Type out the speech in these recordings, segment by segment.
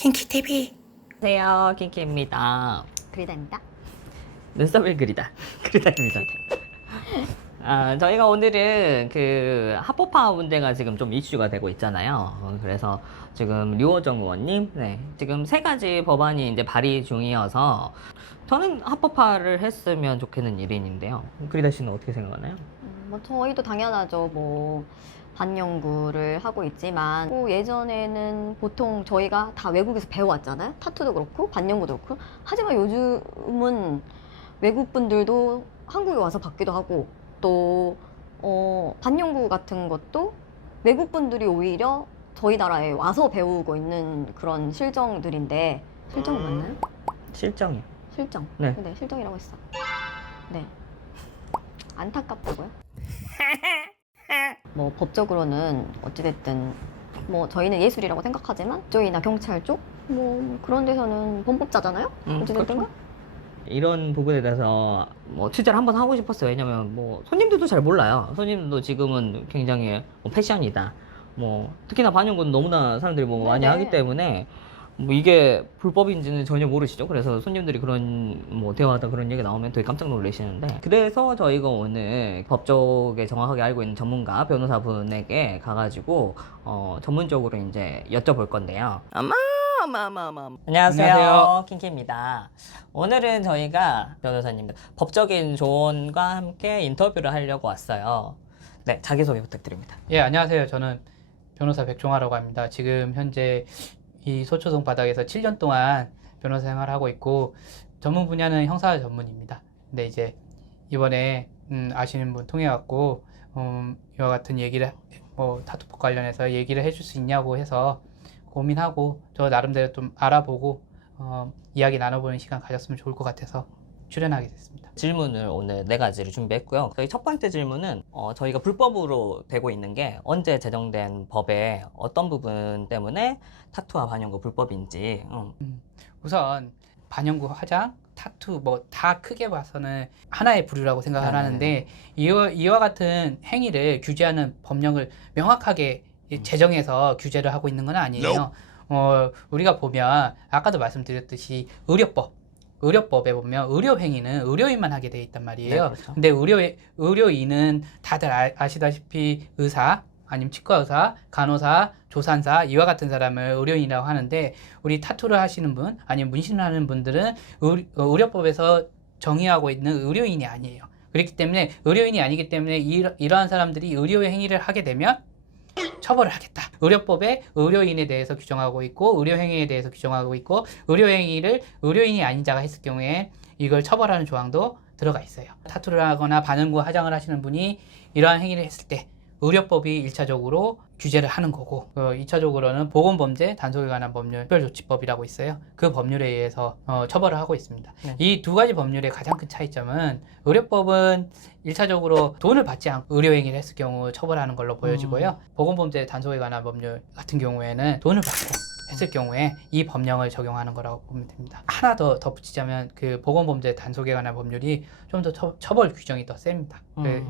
킹키TV. 안녕하세요, 킹키입니다. 그리다입니다. 눈썹을 그리다. 그리다입니다. 저희가 오늘은 그 합법화 문제가 지금 좀 이슈가 되고 있잖아요. 그래서 지금 류호정 의원님, 지금 세 가지 법안이 이제 발의 중이어서 저는 합법화를 했으면 좋겠는 일인인데요. 그리다 씨는 어떻게 생각하나요? 뭐 저희도 당연하죠. 뭐 반영구를 하고 있지만 뭐 예전에는 보통 저희가 다 외국에서 배워왔잖아요. 타투도 그렇고 반영구도 그렇고. 하지만 요즘은 외국 분들도 한국에 와서 받기도 하고 또 반영구 같은 것도 외국 분들이 오히려 저희 나라에 와서 배우고 있는 그런 실정들인데 실정은 맞나요? 실정이요. 실정. 네. 네, 실정이라고 했어. 네. 안타깝다고요? 뭐 법적으로는 어찌됐든 뭐 저희는 예술이라고 생각하지만 저희나 경찰 쪽 뭐 그런 데서는 범법자잖아요. 어찌됐든 그렇죠. 이런 부분에 대해서 뭐 취재를 한번 하고 싶었어요. 왜냐면 뭐 손님들도 잘 몰라요. 손님들도 지금은 굉장히 뭐 패션이다. 뭐 특히나 반영구는 너무나 사람들이 뭐 많이 네네. 하기 때문에 뭐 이게 불법인지는 전혀 모르시죠. 그래서 손님들이 그런 뭐 대화하다 그런 얘기 나오면 되게 깜짝 놀라시는데, 그래서 저희가 오늘 법 쪽에 정확하게 알고 있는 전문가 변호사분에게 가가지고 전문적으로 이제 여쭤볼 건데요. 안녕하세요. 킹키입니다. 오늘은 저희가 변호사님 법적인 조언과 함께 인터뷰를 하려고 왔어요. 네, 자기소개 부탁드립니다. 예, 안녕하세요. 저는 변호사 백종화라고 합니다. 지금 현재 이 소초동 바닥에서 7년 동안 변호사 생활을 하고 있고, 전문 분야는 형사 전문입니다. 근데 이제 이번에 아시는 분 통해 갖고 이와 같은 얘기를 뭐 타투법 관련해서 얘기를 해줄 수 있냐고 해서 고민하고 저 나름대로 좀 알아보고 이야기 나눠보는 시간 가졌으면 좋을 것 같아서 출연하게 됐습니다. 질문을 오늘 네 가지를 준비했고요. 저희 첫 번째 질문은 저희가 불법으로 되고 있는 게 언제 제정된 법의 어떤 부분 때문에 타투와 반영구 불법인지. 우선 반영구, 화장, 타투 뭐 다 크게 봐서는 하나의 부류라고 생각을 하는데, 이와 같은 행위를 규제하는 법령을 명확하게 제정해서 규제를 하고 있는 건 아니에요. 우리가 보면 아까도 말씀드렸듯이 의료법에 보면 의료 행위는 의료인만 하게 돼 있단 말이에요. 네, 그렇죠. 근데 의료인은 다들 아시다시피 의사, 아니면 치과 의사, 간호사, 조산사 이와 같은 사람을 의료인이라고 하는데, 우리 타투를 하시는 분, 아니면 문신을 하는 분들은 의료법에서 정의하고 있는 의료인이 아니에요. 그렇기 때문에 의료인이 아니기 때문에 이러한 사람들이 의료 행위를 하게 되면 처벌을 하겠다. 의료법에 의료인에 대해서 규정하고 있고, 의료행위에 대해서 규정하고 있고, 의료행위를 의료인이 아닌 자가 했을 경우에 이걸 처벌하는 조항도 들어가 있어요. 타투를 하거나 반영구, 화장을 하시는 분이 이러한 행위를 했을 때 의료법이 1차적으로 규제를 하는 거고, 2차적으로는 보건범죄 단속에 관한 법률 특별조치법이라고 있어요. 그 법률에 의해서 처벌을 하고 있습니다. 네. 이 두 가지 법률의 가장 큰 차이점은, 의료법은 1차적으로 돈을 받지 않고 의료행위를 했을 경우 처벌하는 걸로 보여지고요. 보건범죄 단속에 관한 법률 같은 경우에는 돈을 받고 했을 경우에 이 법령을 적용하는 거라고 보면 됩니다. 하나 더 덧붙이자면 그 보건범죄 단속에 관한 법률이 좀 더 처벌 규정이 더 셉니다.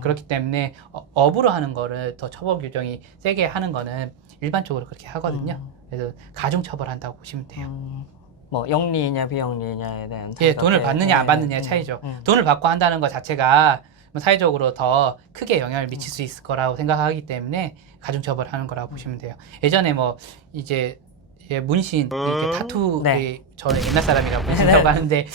그렇기 때문에 업으로 하는 거를 더 처벌 규정이 세게 하는 거는 일반적으로 그렇게 하거든요. 그래서 가중 처벌한다고 보시면 돼요. 뭐 영리냐 비영리냐에 대한 예, 차이가 돈을 꽤- 받느냐 안 받느냐의 차이죠. 돈을 받고 한다는 것 자체가 사회적으로 더 크게 영향을 미칠 수 있을 거라고 생각하기 때문에 가중 처벌하는 거라고 보시면 돼요. 예전에 뭐 이제 문신, 이렇게 타투, 네. 저는 옛날 사람이라고 문신이라고 하는데,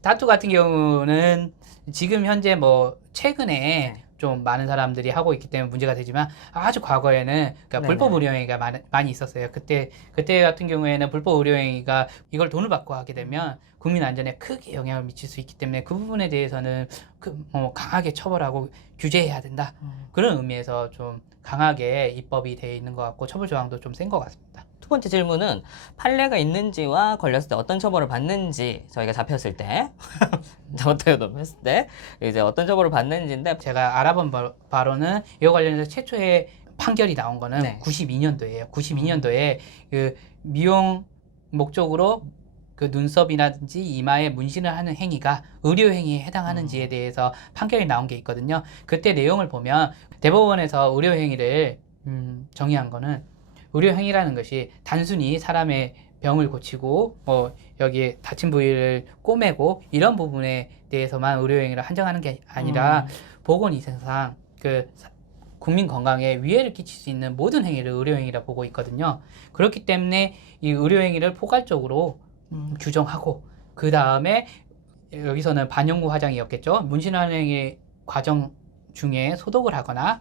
타투 같은 경우는 지금 현재 뭐 최근에 좀 많은 사람들이 하고 있기 때문에 문제가 되지만, 아주 과거에는 그러니까 불법 의료행위가 많이 있었어요. 그때 같은 경우에는 불법 의료행위가 이걸 돈을 받고 하게 되면 국민 안전에 크게 영향을 미칠 수 있기 때문에 그 부분에 대해서는 강하게 처벌하고 규제해야 된다. 그런 의미에서 좀 강하게 입법이 되어 있는 것 같고, 처벌 조항도 좀 센 것 같습니다. 두 번째 질문은 판례가 있는지와 걸렸을 때 어떤 처벌을 받는지, 저희가 잡혔을 때 잘못하게 했을 때 이제 어떤 처벌을 받는지인데, 제가 알아본 바로는 이와 관련해서 최초의 판결이 나온 거는 네. 92년도예요. 92년도에 그 미용 목적으로 그 눈썹이라든지 이마에 문신을 하는 행위가 의료 행위에 해당하는지에 대해서 판결이 나온 게 있거든요. 그때 내용을 보면 대법원에서 의료 행위를 정의한 거는, 의료 행위라는 것이 단순히 사람의 병을 고치고 뭐 여기에 다친 부위를 꼬매고 이런 부분에 대해서만 의료행위를 한정하는 게 아니라 보건위생상 국민 건강에 위해를 끼칠 수 있는 모든 행위를 의료행위라 보고 있거든요. 그렇기 때문에 이 의료행위를 포괄적으로 규정하고 그 다음에 여기서는 반영구 화장이었겠죠. 문신환행의 과정 중에 소독을 하거나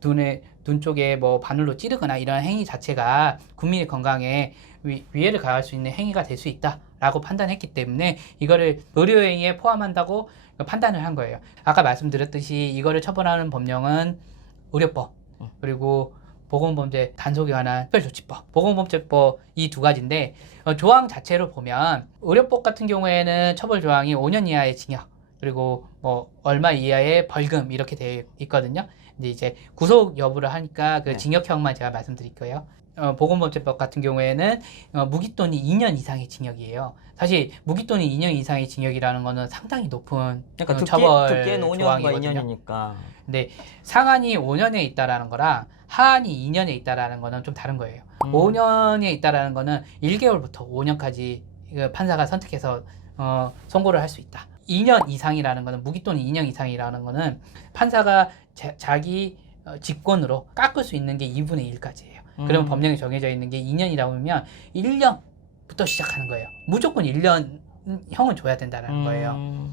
눈 쪽에 뭐 바늘로 찌르거나 이런 행위 자체가 국민의 건강에 위해를 가할 수 있는 행위가 될 수 있다라고 판단했기 때문에 이거를 의료행위에 포함한다고 판단을 한 거예요. 아까 말씀드렸듯이 이거를 처벌하는 법령은 의료법 그리고 보건범죄 단속에 관한 특별조치법, 보건범죄법 이 두 가지인데 조항 자체로 보면 의료법 같은 경우에는 처벌 조항이 5년 이하의 징역 그리고 뭐 얼마 이하의 벌금 이렇게 되어 있거든요. 근데 이제 구속 여부를 하니까 그 징역형만 제가 말씀드릴 거예요. 보건범죄법 같은 경우에는 무기 또는 2년 이상의 징역이에요. 사실 무기 또는 2년 이상의 징역이라는 거는 상당히 높은 그러니까 처벌 두께는 5년과 조항이거든요. 2년이니까. 근데 상한이 5년에 있다라는 거랑 하한이 2년에 있다라는 거는 좀 다른 거예요. 5년에 있다라는 거는 1개월부터 5년까지 판사가 선택해서 선고를 할 수 있다. 2년 이상이라는 거는 무기 또는 2년 이상이라는 거는 판사가 자기 직권으로 깎을 수 있는 게 2분의 1까지예요. 그러면 법령에 정해져 있는 게 2년이라고 하면 1년부터 시작하는 거예요. 무조건 1년 형은 줘야 된다는 거예요.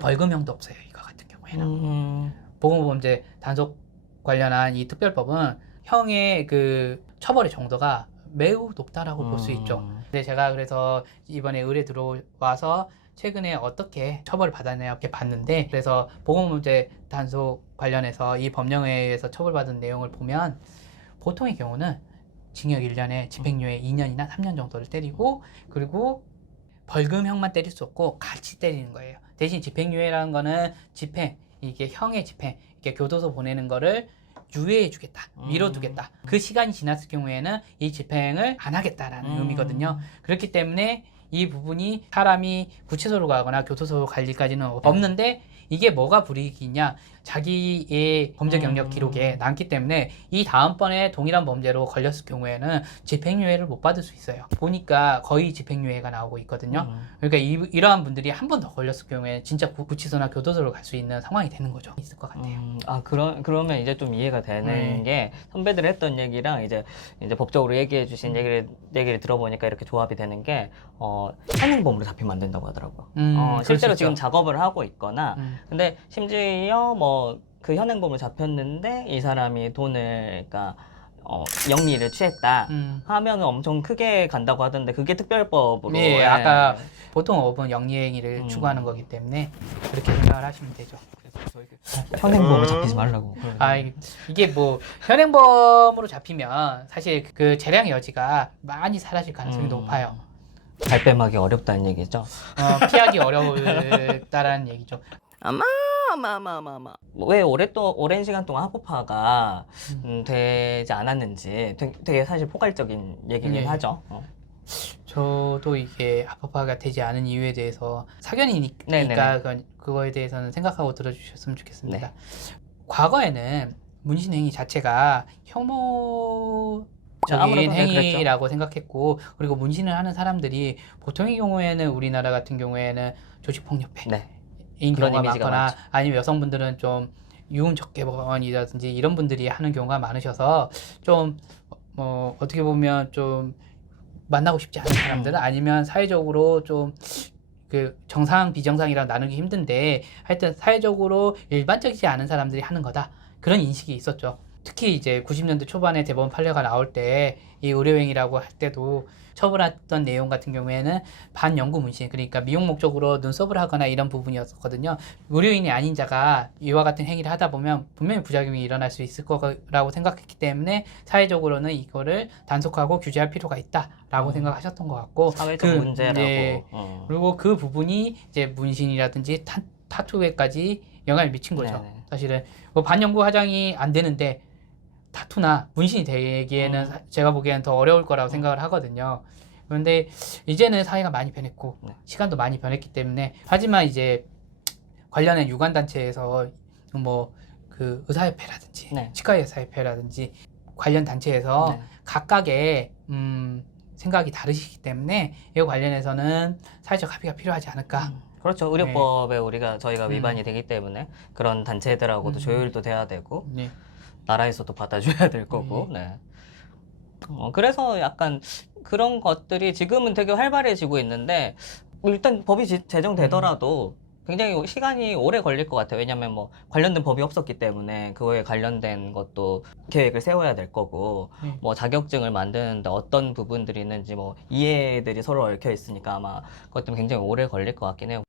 벌금형도 없어요. 이거 같은 경우에는. 보건범죄 단속 관련한 이 특별법은 형의 그 처벌의 정도가 매우 높다라고 볼 수 있죠. 근데 제가 그래서 이번에 의뢰 들어와서 최근에 어떻게 처벌을 받았냐 이렇게 봤는데 그래서 보건범죄 단속 관련해서 이 법령에 의해서 처벌받은 내용을 보면 보통의 경우는 징역 1년에 집행유예 2년이나 3년 정도를 때리고 그리고 벌금형만 때릴 수 없고 같이 때리는 거예요. 대신 집행유예라는 거는 집행, 이게 형의 집행, 이게 교도소 보내는 거를 유예해 주겠다, 미뤄두겠다. 그 시간이 지났을 경우에는 이 집행을 안 하겠다라는 의미거든요. 그렇기 때문에 이 부분이 사람이 구치소로 가거나 교도소로 갈 일까지는 없는데 이게 뭐가 불이익이냐, 자기의 범죄 경력 기록에 남기 때문에 이 다음번에 동일한 범죄로 걸렸을 경우에는 집행유예를 못 받을 수 있어요. 보니까 거의 집행유예가 나오고 있거든요. 그러니까 이러한 분들이 한 번 더 걸렸을 경우에 진짜 구치소나 교도소로 갈 수 있는 상황이 되는 거죠. 있을 것 같아요. 그러면 이제 좀 이해가 되는 게 선배들 했던 얘기랑 이제 법적으로 얘기해 주신 얘기를 들어보니까 이렇게 조합이 되는 게 현행범으로 잡히면 안 된다고 하더라고요. 실제로 지금 작업을 하고 있거나 근데 심지어 뭐 그 현행범으로 잡혔는데 이 사람이 돈을 그러니까 영리를 취했다 하면 엄청 크게 간다고 하던데 그게 특별법으로 네, 아까 보통 업은 영리행위를 추구하는 거기 때문에 그렇게 생각을 하시면 되죠. 현행범으로 잡히지 말라고. 이게 뭐 현행범으로 잡히면 사실 그 재량의 여지가 많이 사라질 가능성이 높아요. 발뺌하기 어렵다는 얘기죠. 피하기 어렵다라는 얘기죠. 왜 오랜 시간 동안 합법화가 되지 않았는지 되게 사실 포괄적인 얘기긴 하죠. 저도 이게 합법화가 되지 않은 이유에 대해서 사견이니까 그거에 대해서는 생각하고 들어주셨으면 좋겠습니다. 과거에는 문신행위 자체가 혐오적인 행위라고 생각했고 그리고 문신을 하는 사람들이 보통의 경우에는 우리나라 같은 경우에는 조직폭력배 인 경우가 많거나 아니면 여성분들은 좀 유흥적개번이라든지 이런 분들이 하는 경우가 많으셔서 좀 어떻게 보면 좀 만나고 싶지 않은 사람들은 아니면 사회적으로 좀 그 정상 비정상이랑 나누기 힘든데 하여튼 사회적으로 일반적이지 않은 사람들이 하는 거다 그런 인식이 있었죠. 특히 이제 90년대 초반에 대법원 판례가 나올 때 이 의료행위라고 할 때도 처벌했던 내용 같은 경우에는 반영구 문신, 그러니까 미용 목적으로 눈썹을 하거나 이런 부분이었거든요. 의료인이 아닌 자가 이와 같은 행위를 하다 보면 분명히 부작용이 일어날 수 있을 거라고 생각했기 때문에 사회적으로는 이거를 단속하고 규제할 필요가 있다라고 생각하셨던 것 같고 사회적 문제라고. 그리고 그 부분이 이제 문신이라든지 타투에까지 영향을 미친 거죠. 사실은 뭐 반영구 화장이 안 되는데 타투나 문신이 되기에는 제가 보기에는 더 어려울 거라고 생각을 하거든요. 그런데 이제는 사회가 많이 변했고 시간도 많이 변했기 때문에 하지만 이제 관련된 유관단체에서 뭐 그 의사협회라든지 치과의사협회라든지 관련 단체에서 각각의 생각이 다르시기 때문에 이와 관련해서는 사회적 합의가 필요하지 않을까. 그렇죠. 의료법에 저희가 음. 위반이 되기 때문에 그런 단체들하고도 조율도 돼야 되고 네. 나라에서도 받아줘야 될 거고. 네. 그래서 약간 그런 것들이 지금은 되게 활발해지고 있는데 일단 법이 제정되더라도 굉장히 시간이 오래 걸릴 것 같아요. 왜냐하면 뭐 관련된 법이 없었기 때문에 그거에 관련된 것도 계획을 세워야 될 거고 뭐 자격증을 만드는데 어떤 부분들이 있는지 뭐 이해들이 서로 얽혀 있으니까 아마 그것 때문에 굉장히 오래 걸릴 것 같긴 해요.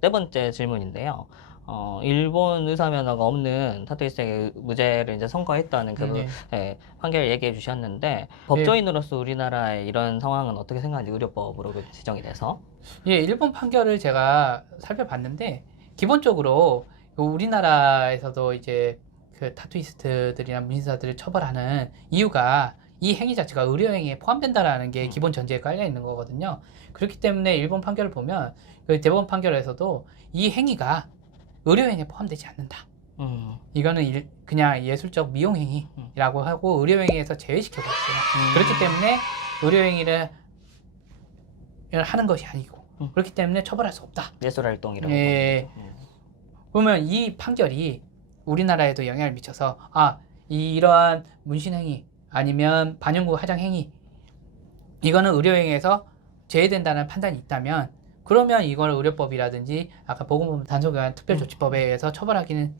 네 번째 질문인데요. 일본 의사 면허가 없는 타투이스트에게 무죄를 이제 선고했다는 그 예, 판결 얘기해 주셨는데 법조인으로서 우리나라의 이런 상황은 어떻게 생각하는지 의료법으로 지정이 돼서 예, 일본 판결을 제가 살펴봤는데 기본적으로 우리나라에서도 이제 그 타투이스트들이나 문신사들을 처벌하는 이유가 이 행위 자체가 의료행위에 포함된다라는 게 기본 전제에 깔려 있는 거거든요. 그렇기 때문에 일본 판결을 보면 그 대법원 판결에서도 이 행위가 의료행위에 포함되지 않는다. 이거는 그냥 예술적 미용행위라고 하고 의료행위에서 제외시켜버렸어요. 그렇기 때문에 의료행위를 하는 것이 아니고 그렇기 때문에 처벌할 수 없다. 예술활동이라고 예. 그러면 이 판결이 우리나라에도 영향을 미쳐서 이러한 문신행위 아니면 반영구 화장행위 이거는 의료행위에서 제외된다는 판단이 있다면 그러면 이걸 의료법이라든지 아까 보건법 단속관 특별조치법에 의해서 처벌하기는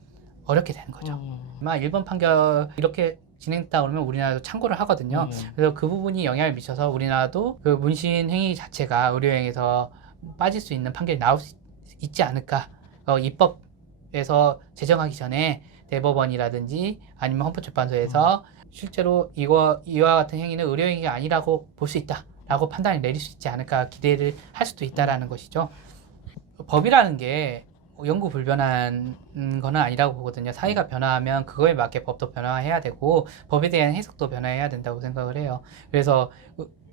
어렵게 되는 거죠. 아마 일본 판결 이렇게 진행했다 그러면 우리나라도 참고를 하거든요. 그래서 그 부분이 영향을 미쳐서 우리나라도 그 문신 행위 자체가 의료행위에서 빠질 수 있는 판결이 나올 수 있지 않을까. 입법에서 제정하기 전에 대법원이라든지 아니면 헌법재판소에서 실제로 이와 같은 행위는 의료행위가 아니라고 볼 수 있다라고 판단을 내릴 수 있지 않을까 기대를 할 수도 있다라는 것이죠. 법이라는 게 영구 불변한 거는 아니라고 보거든요. 사회가 변화하면 그거에 맞게 법도 변화해야 되고 법에 대한 해석도 변화해야 된다고 생각을 해요. 그래서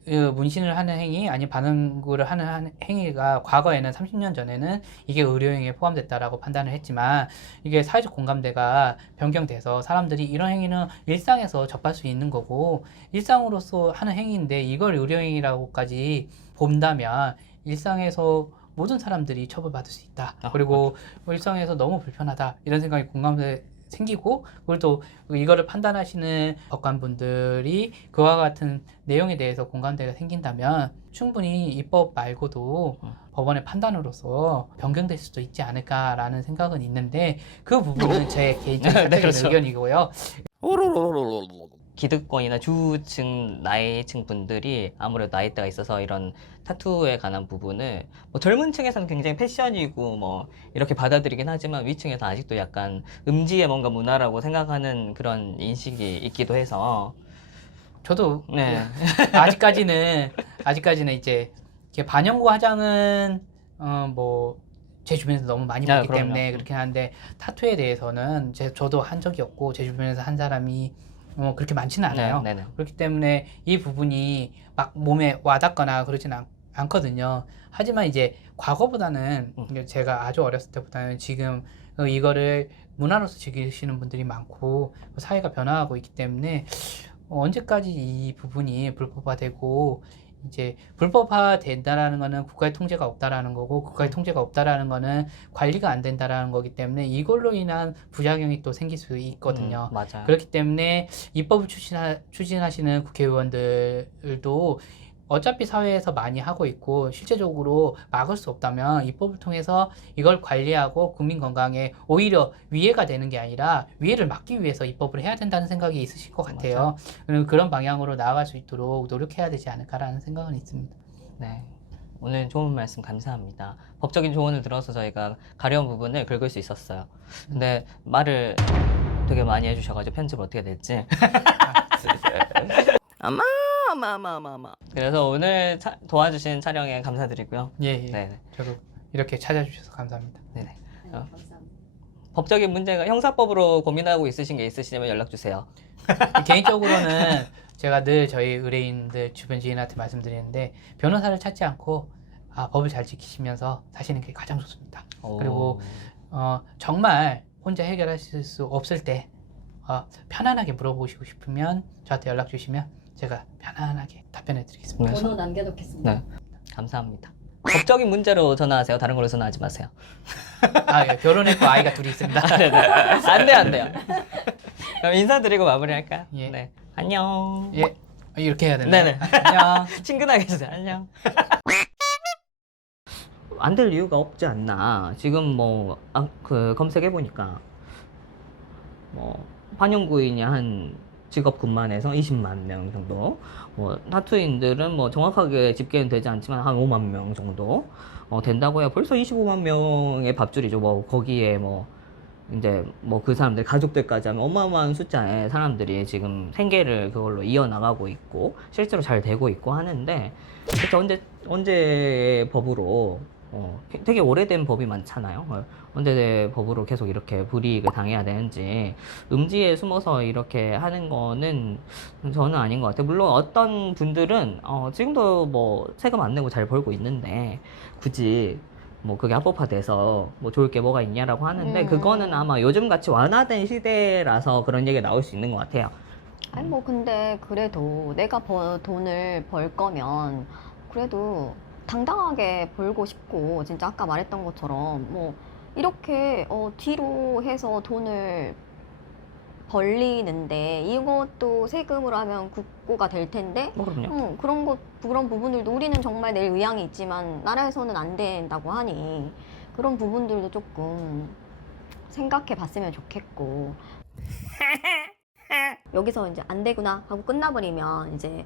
문신을 하는 행위 아니면 반응구를 하는 행위가 과거에는 30년 전에는 이게 의료행위에 포함됐다라고 판단을 했지만 이게 사회적 공감대가 변경돼서 사람들이 이런 행위는 일상에서 접할 수 있는 거고 일상으로서 하는 행위인데 이걸 의료행위라고까지 본다면 일상에서 모든 사람들이 처벌받을 수 있다. 그리고 일상에서 너무 불편하다. 이런 생각이 공감대 생기고 그리고 또 이거를 판단하시는 법관분들이 그와 같은 내용에 대해서 공감대가 생긴다면 충분히 입법 말고도 법원의 판단으로서 변경될 수도 있지 않을까라는 생각은 있는데 그 부분은 제 개인적인 네, 그렇죠. 의견이고요. 기득권이나 주층 나이층 분들이 아무래도 나이대가 있어서 이런 타투에 관한 부분을 뭐 젊은 층에서는 굉장히 패션이고 뭐 이렇게 받아들이긴 하지만 위층에서 아직도 약간 음지의 뭔가 문화라고 생각하는 그런 인식이 있기도 해서 저도 네. 아직까지는 이제 이렇게 반영구 화장은 뭐 제 주변에서 너무 많이 보기 그럼요. 때문에 그렇긴 한데 타투에 대해서는 저도 한 적이 없고 제 주변에서 한 사람이 그렇게 많지는 않아요. 네네. 그렇기 때문에 이 부분이 막 몸에 와닿거나 그러진 않거든요. 하지만 이제 과거보다는 제가 아주 어렸을 때보다는 지금 이거를 문화로서 즐기시는 분들이 많고 사회가 변화하고 있기 때문에 언제까지 이 부분이 불법화되고 이제 불법화된다라는 거는 국가의 통제가 없다라는 거고 국가의 통제가 없다라는 거는 관리가 안 된다라는 거기 때문에 이걸로 인한 부작용이 또 생길 수 있거든요. 맞아요. 그렇기 때문에 입법을 추진하시는 국회의원들도 어차피 사회에서 많이 하고 있고 실제적으로 막을 수 없다면 입법을 통해서 이걸 관리하고 국민 건강에 오히려 위해가 되는 게 아니라 위해를 막기 위해서 입법을 해야 된다는 생각이 있으실 것 같아요. 그런 방향으로 나아갈 수 있도록 노력해야 되지 않을까라는 생각은 있습니다. 네. 오늘 좋은 말씀 감사합니다. 법적인 조언을 들어서 저희가 가려운 부분을 긁을 수 있었어요. 근데 말을 되게 많이 해주셔가지고 편집을 어떻게 될지. 아마. 그래서 오늘 도와주신 촬영에 감사드리고요. 예. 네네. 저도 이렇게 찾아주셔서 감사합니다. 네네. 감사합니다. 법적인 문제가 형사법으로 고민하고 있으신 게 있으시면 연락 주세요. 개인적으로는 제가 늘 저희 의뢰인들 주변 지인한테 말씀드리는데 변호사를 찾지 않고 법을 잘 지키시면서 사시는 게 가장 좋습니다. 그리고 정말 혼자 해결하실 수 없을 때 편안하게 물어보시고 싶으면 저한테 연락 주시면 제가 편안하게 답변해 드리겠습니다. 네. 남겨놓겠습니다. 네. 감사합니다. 법적인 문제로 전화하세요. 다른 걸로 전화하지 마세요. 아, 예, 결혼했고 아이가 둘이 있습니다. 안 돼요, 안 돼요. 그럼 인사드리고 마무리할까요? 예. 네. 안녕. 예, 이렇게 해야 되나요? 네네. 안녕. 친근하게 해주세요. 안녕. 안 될 이유가 없지 않나. 지금 뭐, 검색해 보니까, 뭐, 환영구인이 한 직업 군만에서 20만 명 정도, 뭐, 타투인들은 뭐 정확하게 집계는 되지 않지만 한 5만 명 정도, 된다고 해요. 벌써 25만 명의 밥줄이죠. 뭐, 거기에 뭐, 이제 뭐 그 사람들 가족들까지 하면 어마어마한 숫자의 사람들이 지금 생계를 그걸로 이어나가고 있고 실제로 잘 되고 있고 하는데 대체 언제 법으로 되게 오래된 법이 많잖아요. 언제 법으로 계속 이렇게 불이익을 당해야 되는지 음지에 숨어서 이렇게 하는 거는 저는 아닌 것 같아요. 물론 어떤 분들은 지금도 뭐 세금 안 내고 잘 벌고 있는데 굳이 뭐 그게 합법화돼서 뭐 좋을 게 뭐가 있냐라고 하는데 그거는 아마 요즘 같이 완화된 시대라서 그런 얘기가 나올 수 있는 것 같아요. 아니 뭐 근데 그래도 내가 돈을 벌 거면 그래도 당당하게 벌고 싶고 진짜 아까 말했던 것처럼 뭐 이렇게 뒤로 해서 돈을 벌리는데 이것도 세금으로 하면 국고가 될 텐데 뭐 그럼요. 그런 부분들도 우리는 정말 낼 의향이 있지만 나라에서는 안 된다고 하니 그런 부분들도 조금 생각해 봤으면 좋겠고 여기서 이제 안 되구나 하고 끝나버리면 이제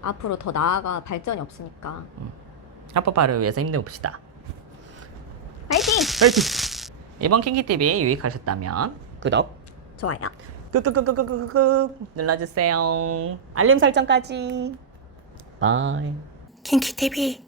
앞으로 더 나아가 발전이 없으니까 합법화를 위해서 힘내봅시다. 파이팅! 파이팅! 이번 킹키TV 유익하셨다면 구독, 좋아요. 끄끄끄끄끄끄끄 눌러주세요. 알림 설정까지. 바이. 킹키TV